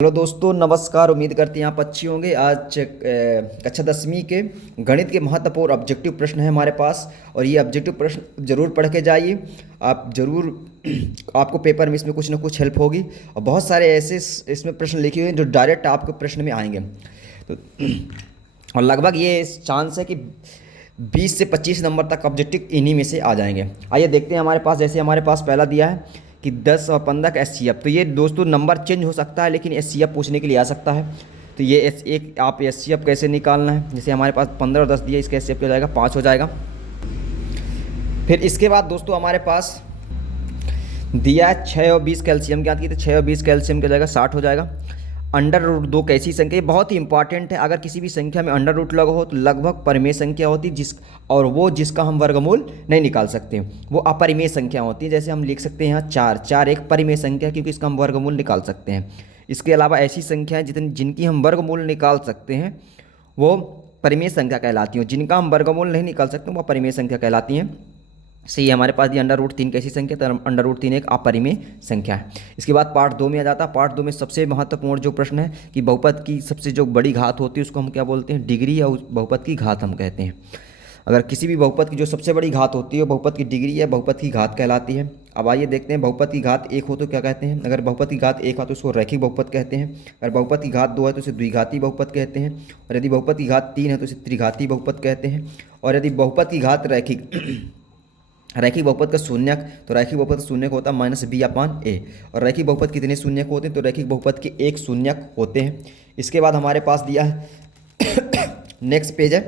Hello दोस्तों, नमस्कार। उम्मीद करते हैं आप अच्छी होंगे। आज कक्षा 10वीं के गणित के महत्वपूर्ण ऑब्जेक्टिव प्रश्न है हमारे पास, और ये ऑब्जेक्टिव प्रश्न जरूर पढ़ के जाइए। आप जरूर आपको पेपर में इसमें कुछ ना कुछ हेल्प होगी, और बहुत सारे ऐसे इसमें प्रश्न लिखे हुए हैं जो डायरेक्ट आपके प्रश्न में आएंगे। तो और लगभग ये चांस है कि 20 से 25 नंबर तक ऑब्जेक्टिव इन्हीं में से आ जाएंगे। आइए देखते हैं हमारे पास। जैसे हमारे पास पहला दिया है कि 10 और 15 का एचसीएफ। तो ये दोस्तों नंबर चेंज हो सकता है, लेकिन एचसीएफ पूछने के लिए आ सकता है। तो ये एक आप एचसीएफ कैसे निकालना है। जैसे हमारे पास 15 और 10 दिया, इसका एचसीएफ क्या हो जाएगा, 5 हो जाएगा। फिर इसके बाद दोस्तों हमारे पास दिया है 6 और 20 कैल्शियम ज्ञात की। तो 6 और 20 कैल्शियम क्या हो जाएगा, 60 हो जाएगा। अंडर रूट 2 कैसी संख्या, ये बहुत ही इंपॉर्टेंट है। अगर किसी भी संख्या में अंडर रूट लगा हो तो लगभग परिमेय संख्या होती है, और वो जिसका हम वर्गमूल नहीं निकाल सकते, वो अपरिमेय संख्या होती है। जैसे हम लिख सकते हैं यहाँ 4 एक परिमेय संख्या, क्योंकि इसका हम वर्गमूल निकाल सकते हैं। इसके अलावा ऐसी संख्याएं जिनकी हम वर्गमूल निकाल सकते हैं वो परिमेय संख्या कहलाती हैं, जिनका हम वर्गमूल नहीं निकाल सकते वो अपरिमेय संख्या कहलाती हैं। सी हमारे पास ये अंडर रूट 3 कैसी संख्या, तो अंडर रूट 3 एक अपरिमेय संख्या है। इसके बाद पार्ट 2 में आ जाता है। पार्ट 2 में सबसे महत्वपूर्ण जो प्रश्न है कि बहुपद की सबसे जो बड़ी घात होती है उसको हम क्या बोलते हैं, डिग्री, या बहुपद की घात हम कहते हैं। अगर किसी भी बहुपद की जो सबसे बड़ी घात होती है वो बहुपद की डिग्री या बहुपद की घात कहलाती है। अब आइए देखते हैं, बहुपद की घात 1 हो तो क्या कहते हैं। अगर बहुपद की घात 1 हो तो उसको रैखिक बहुपद कहते हैं। अगर बहुपद की घात 2 है तो उसे द्विघाती बहुपद कहते हैं। और यदि बहुपद की घात 3 है तो उसे त्रिघाती बहुपद कहते हैं। और यदि बहुपद की घात रैखिक बहुपद का शून्यक, तो रैखिक बहुपद का शून्यक होता है -b/a। और रैखिक बहुपद कितने शून्यक होते हैं, तो रैखिक बहुपद के 1 शून्यक होते हैं। इसके बाद हमारे पास दिया है नेक्स्ट पेज है।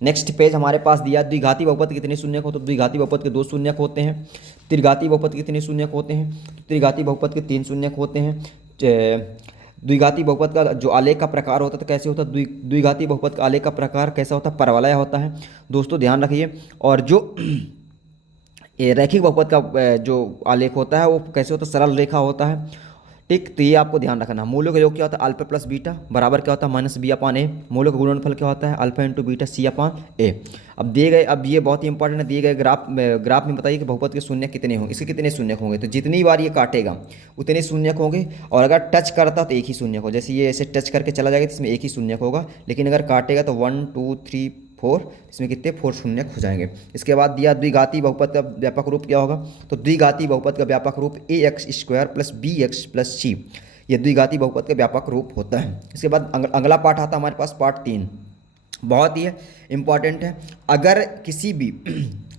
नेक्स्ट पेज हमारे पास दिया है द्विघाती बहुपद कितने शून्यक होते हैं। द्विघाती बहुपद के 2 शून्यक होते हैं। त्रिघाती बहुपद कितने शून्यक होते हैं, तो त्रिघाती बहुपद के 3 शून्यक होते हैं। द्विघाती बहुपद का जो आलेख का प्रकार होता है तो कैसे होता है, द्विघाती बहुपद का आलेख का प्रकार कैसा होता है, परवलय होता है। दोस्तों ध्यान रखिए। और जो ये रैखिक बहुपद का जो आलेख होता है वो कैसे होता है, सरल रेखा होता है। ठीक, तो ये आपको ध्यान रखना। मूलों का योग क्या होता है, अल्फा प्लस बीटा बराबर क्या होता है, -b/a। मूलों का गुणनफल क्या होता है, अल्फा इंटू बीटा c/a। अब दिए गए, अब ये बहुत ही इंपॉर्टेंट है, दिए गए ग्राफ में बताइए कि बहुपद के शून्य कितने होंगे, इसके कितने शून्यक होंगे। तो जितनी बार ये काटेगा उतने शून्यक होंगे, और अगर टच करता तो एक ही शून्यक हो। जैसे ये ऐसे टच करके चला जाएगा तो इसमें एक ही शून्यक होगा, लेकिन अगर काटेगा तो 1 2 3 4, इसमें कितने 4 शून्यक हो जाएंगे। इसके बाद दिया द्विघाती बहुपद का व्यापक रूप क्या होगा, तो द्विघाती बहुपद का व्यापक रूप ax² + bx + c, ये द्विघाती बहुपद का व्यापक रूप होता है। इसके बाद अगला पाठ आता है हमारे पास, पार्ट 3, बहुत ही इंपॉर्टेंट है। अगर किसी भी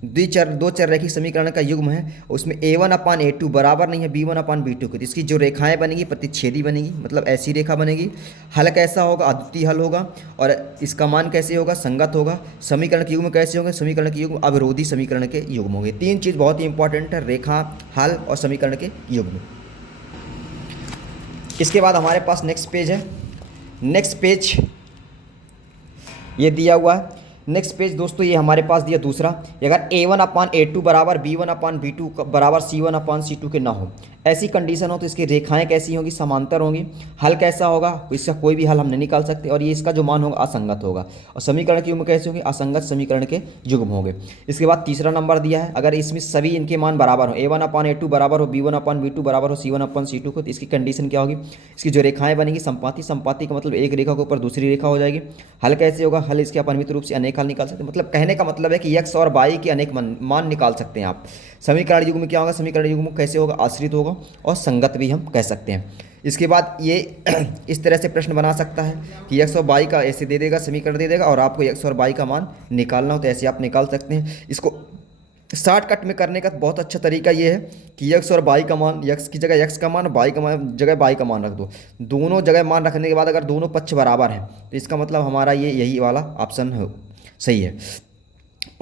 दो चर रैखिक समीकरण का युग्म है, उसमें a1/a2 बराबर नहीं है b1/b2 के, तो इसकी जो रेखाएं बनेगी प्रतिच्छेदी बनेगी, मतलब ऐसी रेखा बनेगी। हल कैसा होगा, अद्वितीय हल होगा। और इसका मान कैसे होगा, संगत होगा। समीकरण के युग्म कैसे होंगे, समीकरण के युग्म अविरोधी समीकरण के युग्म होंगे। 3 चीज़ बहुत ही इंपॉर्टेंट है, रेखा, हल और समीकरण के युग्म। इसके बाद हमारे पास नेक्स्ट पेज है। नेक्स्ट पेज ये दिया हुआ है। नेक्स्ट पेज दोस्तों ये हमारे पास दिया दूसरा, अगर a1/a2 बराबर b1/b2 बराबर c1/c2 के ना हो, ऐसी कंडीशन हो तो इसकी रेखाएं कैसी होंगी, समांतर होंगी। हल कैसा होगा, इसका कोई भी हल हम नहीं निकाल सकते, और ये इसका जो मान होगा असंगत होगा। और समीकरण के युग्म कैसे होंगे, असंगत समीकरण के युग्म होंगे। इसके बाद तीसरा नंबर दिया है, अगर इसमें सभी इनके मान बराबर हो, a1/a2 बराबर हो b1/b2 बराबर हो c1/c2 को, तो इसकी कंडीशन क्या होगी, इसकी जो रेखाएं बनेगी संपाती। संपाती का मतलब एक रेखा के ऊपर दूसरी रेखा हो जाएगी। हल कैसे होगा, हल इसके अपरिमित रूप से अनेक हल निकाल सकते हैं। मतलब कहने का मतलब है कि x और y के अनेक मान निकाल सकते हैं आप। समीकरण युग्म क्या होगा, समीकरण युग्म कैसे होगा, आश्रित होगा और संगत भी हम कह सकते हैं। इसके बाद ये इस तरह से प्रश्न बना सकता है कि x और y का ऐसे दे देगा, समीकरण दे देगा, और आपको x और y का मान निकालना हो तो ऐसे आप निकाल सकते हैं। इसको शॉर्टकट में करने का बहुत अच्छा तरीका ये है कि x और y का मान, x की जगह x का मान, y का मान जगह y का मान रख दो। दोनों जगह मान रखने के बाद अगर दोनों पक्ष बराबर हैं तो इसका मतलब हमारा ये यही वाला ऑप्शन है, सही है।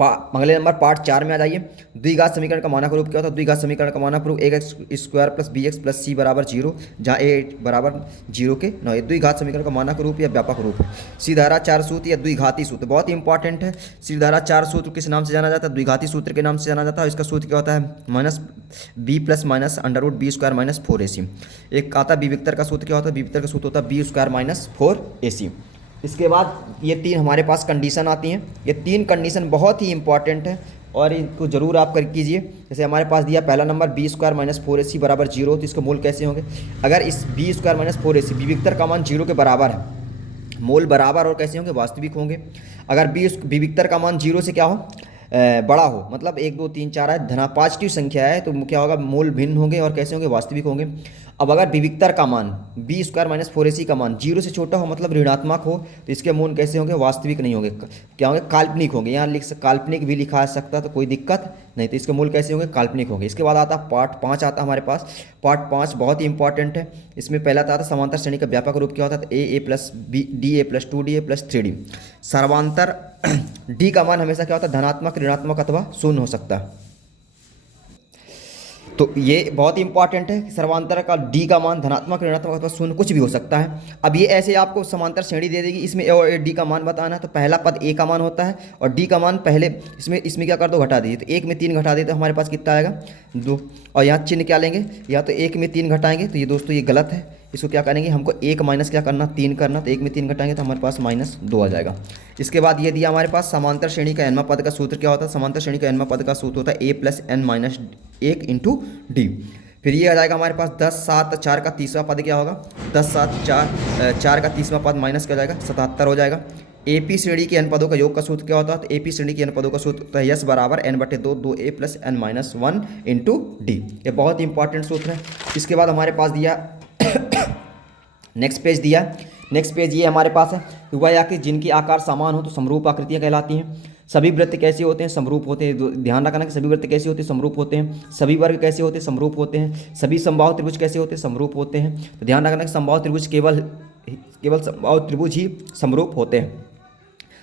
अगले नंबर पार्ट 4 में आ जाइए। द्विघात समीकरण का मानक रूप क्या होता है, द्विघात समीकरण का मानक रूप ax² + bx + c बराबर 0, जहाँ a बराबर 0 के न। ये द्विघात समीकरण का मानक रूप या व्यापक रूप है। सीधारा 4 सूत्र या द्विघाती सूत्र बहुत ही इंपॉर्टेंट है। सीधारा 4 सूत्र किस नाम से जाना जाता है, द्विघाती सूत्र के नाम से जाना जाता है। इसका सूत्र क्या होता है, -b + -√b² - 4ac। एक आता है विविक्तर का सूत्र क्या होता है, विविक्तर का सूत्र होता है b² - 4ac। इसके बाद ये 3 हमारे पास कंडीशन आती हैं। ये 3 कंडीशन बहुत ही इंपॉर्टेंट है। और इनको जरूर आप कर कीजिए। जैसे हमारे पास दिया पहला number B square minus 4ac बराबर 0, तो इसके मूल कैसे होंगे? अगर इस बी स्क्वायर माइनस 4ac विविक्तर का मान 0 के बराबर है, मूल बराबर और कैसे होंगे? वास्तविक होंगे। अगर बी विविक्तर का मान 0 से क्या हो, बड़ा हो, मतलब 1 2 3 4 है, धना पॉजिटिव संख्या है, तो क्या होगा? मूल भिन्न होंगे और कैसे होंगे? वास्तविक होंगे। अब अगर विविक्तर का मान बी स्क्वायर माइनस 4ac का मान 0 से छोटा हो, मतलब ऋणात्मक हो, तो इसके मूल कैसे होंगे? वास्तविक नहीं होंगे, क्या होंगे? काल्पनिक होंगे। यहाँ काल्पनिक भी लिखा जा सकता है, तो कोई दिक्कत नहीं, तो इसके मूल कैसे होंगे? काल्पनिक होंगे। इसके बाद आता पार्ट 5 आता हमारे पास। पार्ट 5 बहुत ही इंपॉर्टेंट है। इसमें पहला आता है समांतर श्रेणी का व्यापक रूप क्या होता है? A plus B D A plus 2 D A plus 3 D. सर्वांतर डी का मान हमेशा क्या होता है? धनात्मक, ऋणात्मक अथवा शून्य हो सकता है। तो ये बहुत ही इंपॉर्टेंट है कि सर्वांतर का डी का मान धनात्मक, ऋणात्मक अथवा शून्य कुछ भी हो सकता है। अब ये ऐसे आपको समांतर श्रेणी दे देगी, इसमें ए और डी का मान बताना है। तो पहला पद ए का मान होता है और डी का मान पहले इसमें क्या कर दो? घटा दीजिए। तो 1 में 3 घटा दिए तो हमारे पास कितना आएगा? 2। और यहाँ चिन्ह क्या लेंगे? या तो 1 में 3 घटाएंगे, तो ये दोस्तों ये गलत है। इसको क्या करेंगे? हमको 1 माइनस क्या करना? 3 करना। तो 1 में 3 घटाएंगे तो हमारे पास -2 आ जाएगा। इसके बाद ये दिया हमारे पास समांतर श्रेणी का nवां पद का सूत्र क्या होता है? समांतर श्रेणी का nवां पद का सूत्र होता है a plus n minus 1 into D. फिर ये आ जाएगा हमारे पास 10 7 4 का तीसरा पद क्या होगा? 10 7 4 का तीसरा पद माइनस क्या हो जाएगा? 77 हो जाएगा। एपी श्रेणी के n पदों का योग का सूत्र क्या होता है? तो एपी श्रेणी के n पदों का सूत्र होता है यस बराबर n/2 2a plus n minus 1 into D. ये बहुत ही इंपॉर्टेंट सूत्र है। इसके बाद हमारे पास दिया नेक्स्ट पेज दिया। नेक्स्ट पेज ये हमारे पास है, वह आकृति जिनकी आकार समान हो तो समरूप आकृतियाँ कहलाती हैं। सभी वृत्त कैसे होते हैं? समरूप होते हैं। ध्यान रखना कि सभी वृत्त कैसे होते हैं? समरूप होते हैं। सभी वर्ग कैसे होते हैं? समरूप होते हैं। सभी समबाहु त्रिभुज कैसे होते हैं? समरूप होते हैं। तो ध्यान रखना कि समबाहु त्रिभुज केवल समबाहु त्रिभुज ही समरूप होते हैं।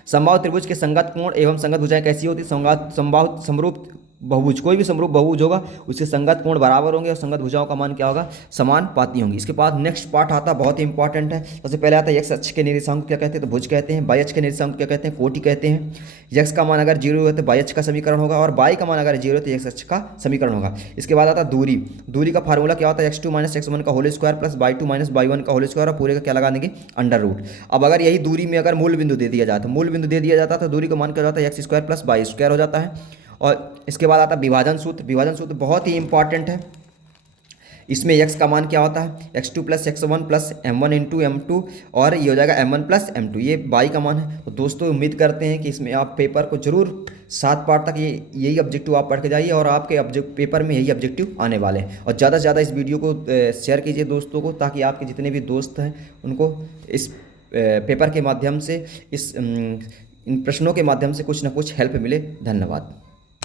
समबाहु त्रिभुज के संगत कोण एवं संगत भुजाएं कैसी होती है? समबाहु समरूप बहुभुज, कोई भी समरूप बहुभुज होगा उसके संगत कोण बराबर होंगे और संगत भुजाओं का मान क्या होगा? समानुपाती होंगी। इसके बाद नेक्स्ट पार्ट आता है, बहुत ही इंपॉर्टेंट है। सबसे पहले आता है एक्स अक्ष के निर्देशांक को क्या कहते हैं? तो भुज कहते हैं। वाई अक्ष के निर्देशांक को क्या कहते हैं? कोटि कहते हैं। एक्स का मान अगर 0 है तो वाई अक्ष का समीकरण होगा और वाई का मान अगर 0 है तो एक्स अक्ष का समीकरण होगा। इसके बाद आता है दूरी। दूरी का फार्मूला क्या होता है? x2 माइनस x1 का whole square plus y2 minus y1 का होल स्क्वायर और पूरे का क्या लगा देंगे? Under root. अब अगर यही दूरी में अगर मूल बिंदु दे दिया जाता, मूल बिंदु दे दिया जाता तो दूरी का मान क्या होता है? X square plus y square हो जाता है। और इसके बाद आता है विभाजन सूत्र। विभाजन सूत्र बहुत ही इंपॉर्टेंट है। इसमें x का मान क्या होता है? x2 plus x1 plus m1 into m2 और ये हो जाएगा m1 प्लस m2, ये y का मान है। तो दोस्तों उम्मीद करते हैं कि इसमें आप पेपर को जरूर 7 पार्ट तक यही ऑब्जेक्टिव आप पढ़ के जाइए और आपके पेपर में यही ऑब्जेक्टिव आने वाले हैं। और ज़्यादा से ज़्यादा इस वीडियो को शेयर कीजिए दोस्तों को, ताकि आपके जितने भी दोस्त हैं उनको इस पेपर के माध्यम से इन प्रश्नों के माध्यम से कुछ ना कुछ हेल्प मिले। धन्यवाद।